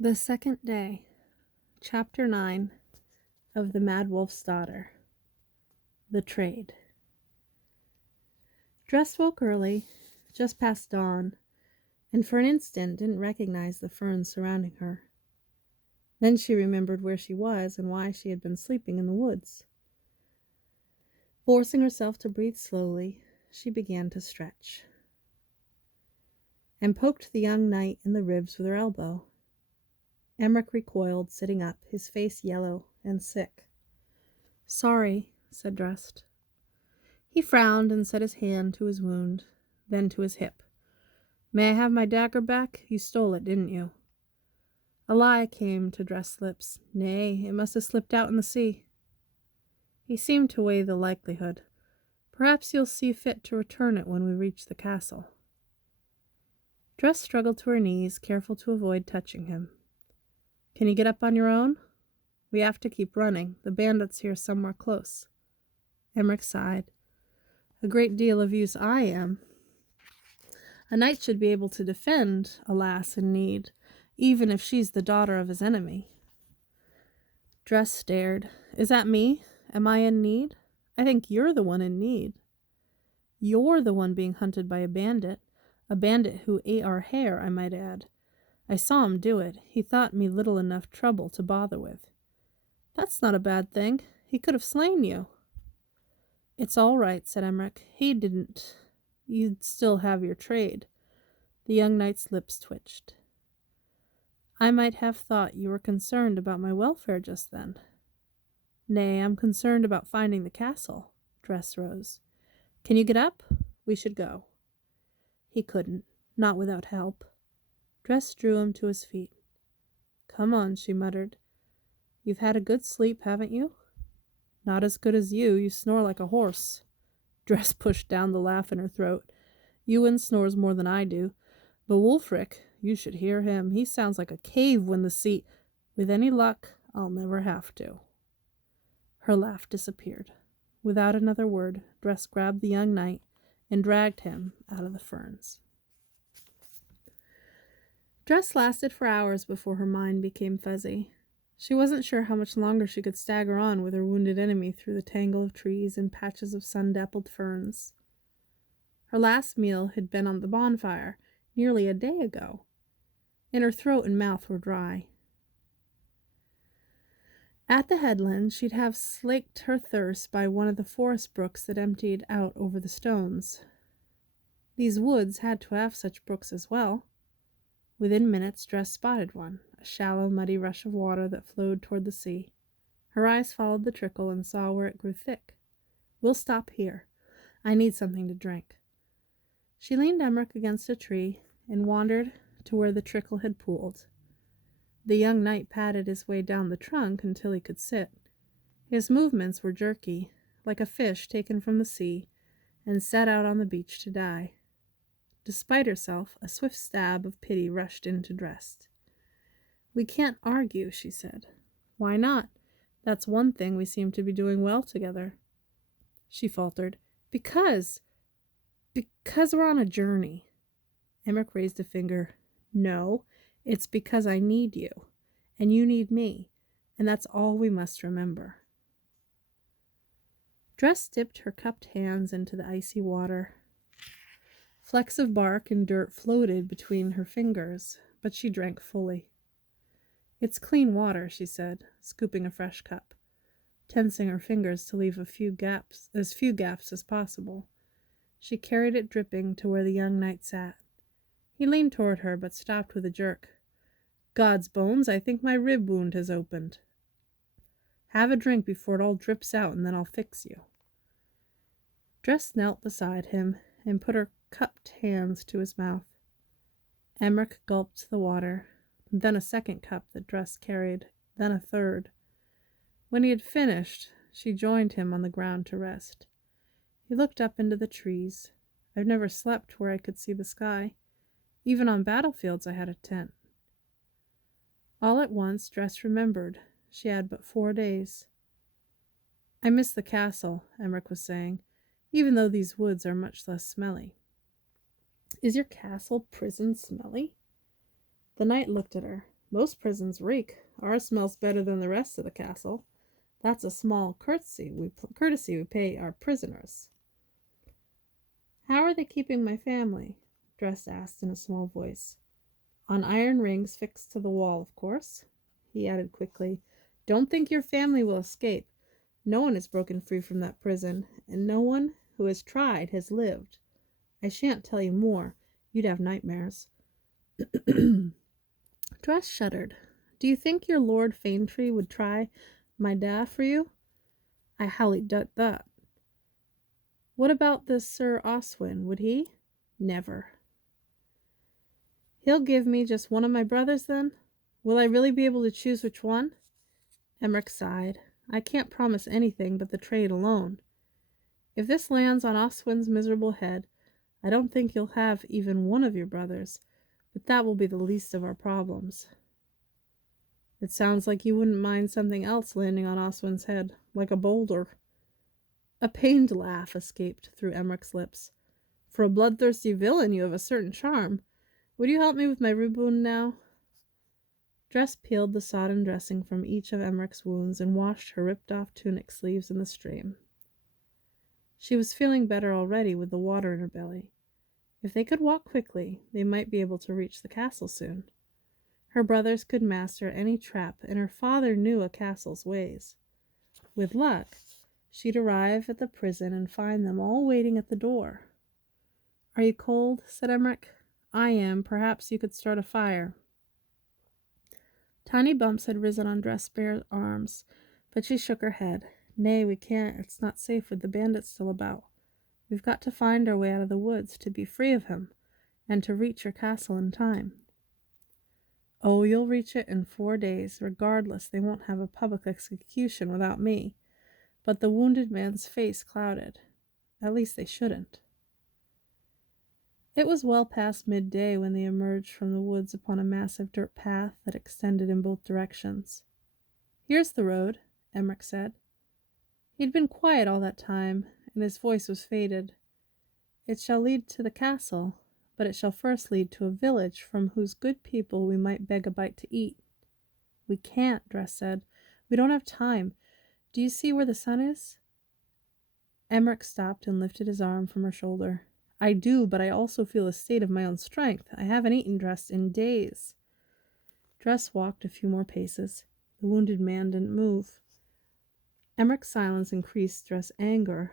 The second day, Chapter 9 of The Mad Wolf's Daughter. The Trade. Dress woke early, just past dawn, and for an instant didn't recognize the ferns surrounding her. Then she remembered where she was and why she had been sleeping in the woods. Forcing herself to breathe slowly, she began to stretch, and poked the young knight in the ribs with her elbow. Emmerich recoiled, sitting up, his face yellow and sick. "Sorry," said Drest. He frowned and set his hand to his wound, then to his hip. "May I have my dagger back? You stole it, didn't you?" A lie came to Drest's lips. "Nay, it must have slipped out in the sea." He seemed to weigh the likelihood. "Perhaps you'll see fit to return it when we reach the castle." Drest struggled to her knees, careful to avoid touching him. "Can you get up on your own?" "We have to keep running. The bandits here somewhere close." Emmerich sighed. "A great deal of use I am. A knight should be able to defend a lass in need, even if she's the daughter of his enemy." Dress stared. "Is that me? Am I in need? I think you're the one in need. You're the one being hunted by a bandit who ate our hair, I might add. I saw him do it. He thought me little enough trouble to bother with." "That's not a bad thing. He could have slain you." "It's all right," said Emmerich. "He didn't. You'd still have your trade." The young knight's lips twitched. "I might have thought you were concerned about my welfare just then." "Nay, I'm concerned about finding the castle." Dress rose. "Can you get up? We should go." He couldn't, not without help. Dress drew him to his feet. "Come on," she muttered. "You've had a good sleep, haven't you?" "Not as good as you. You snore like a horse." Dress pushed down the laugh in her throat. "Ewan snores more than I do. But Wulfric, you should hear him. He sounds like a cave when the sea... With any luck, I'll never have to." Her laugh disappeared. Without another word, Dress grabbed the young knight and dragged him out of the ferns. Dress lasted for hours before her mind became fuzzy. She wasn't sure how much longer she could stagger on with her wounded enemy through the tangle of trees and patches of sun-dappled ferns. Her last meal had been on the bonfire nearly a day ago, and her throat and mouth were dry. At the headland, she'd have slaked her thirst by one of the forest brooks that emptied out over the stones. These woods had to have such brooks as well. Within minutes, Dress spotted one, a shallow, muddy rush of water that flowed toward the sea. Her eyes followed the trickle and saw where it grew thick. "We'll stop here. I need something to drink." She leaned Emmerich against a tree and wandered to where the trickle had pooled. The young knight padded his way down the trunk until he could sit. His movements were jerky, like a fish taken from the sea and set out on the beach to die. Despite herself, a swift stab of pity rushed into Dress. "We can't argue," she said. "Why not? That's one thing we seem to be doing well together." She faltered. Because we're on a journey." Emmerich raised a finger. "No, it's because I need you, and you need me, and that's all we must remember." Dress dipped her cupped hands into the icy water. Flecks of bark and dirt floated between her fingers, but she drank fully. "It's clean water," she said, scooping a fresh cup, tensing her fingers to leave as few gaps as possible. She carried it dripping to where the young knight sat. He leaned toward her, but stopped with a jerk. "God's bones, I think my rib wound has opened." "Have a drink before it all drips out, and then I'll fix you." Dress knelt beside him and put her cupped hands to his mouth. Emmerich gulped the water, then a second cup that Dress carried, then a third. When he had finished, she joined him on the ground to rest. He looked up into the trees. "I've never slept where I could see the sky. Even on battlefields I had a tent." All at once, Dress remembered. She had but 4 days. "I miss the castle," Emmerich was saying, "even though these woods are much less smelly." "Is your castle prison smelly?" The knight looked at her. Most prisons reek. Ours smells better than the rest of the castle. That's a small courtesy we pay our prisoners. How are they keeping my family? Dress asked in a small voice. On iron rings fixed to the wall, of course. He added quickly, Don't think your family will escape. No one has broken free from that prison, and no one who has tried has lived. I shan't tell you more. You'd have nightmares. Dress shuddered. Do you think your Lord Faintree would try my da for you? I highly doubt that. What about this Sir Oswin? Would he? Never. He'll give me just one of my brothers, then? Will I really be able to choose which one? Emmerich sighed. I can't promise anything but the trade alone. If this lands on Oswin's miserable head, I don't think you'll have even one of your brothers, but that will be the least of our problems. It sounds like you wouldn't mind something else landing on Oswin's head, like a boulder. A pained laugh escaped through Emmerich's lips. For a bloodthirsty villain, you have a certain charm. Would you help me with my rib wound now? Dress peeled the sodden dressing from each of Emmerich's wounds and washed her ripped-off tunic sleeves in the stream. She was feeling better already with the water in her belly. If they could walk quickly, they might be able to reach the castle soon. Her brothers could master any trap, and her father knew a castle's ways. With luck, she'd arrive at the prison and find them all waiting at the door. Are you cold? Said Emmerich. I am. Perhaps you could start a fire. Tiny bumps had risen on Dress' bare arms, but she shook her head. Nay, we can't. It's not safe with the bandits still about. We've got to find our way out of the woods to be free of him, and to reach your castle in time. Oh, you'll reach it in 4 days. Regardless, they won't have a public execution without me. But the wounded man's face clouded. At least they shouldn't. It was well past midday when they emerged from the woods upon a massive dirt path that extended in both directions. Here's the road, Emmerich said. He'd been quiet all that time, and his voice was faded. It shall lead to the castle, but it shall first lead to a village from whose good people we might beg a bite to eat. We can't, Dress said. We don't have time. Do you see where the sun is? Emmerich stopped and lifted his arm from her shoulder. I do, but I also feel a state of my own strength. I haven't eaten, Dress, in days. Dress walked a few more paces. The wounded man didn't move. Emmerich's silence increased Dress' anger,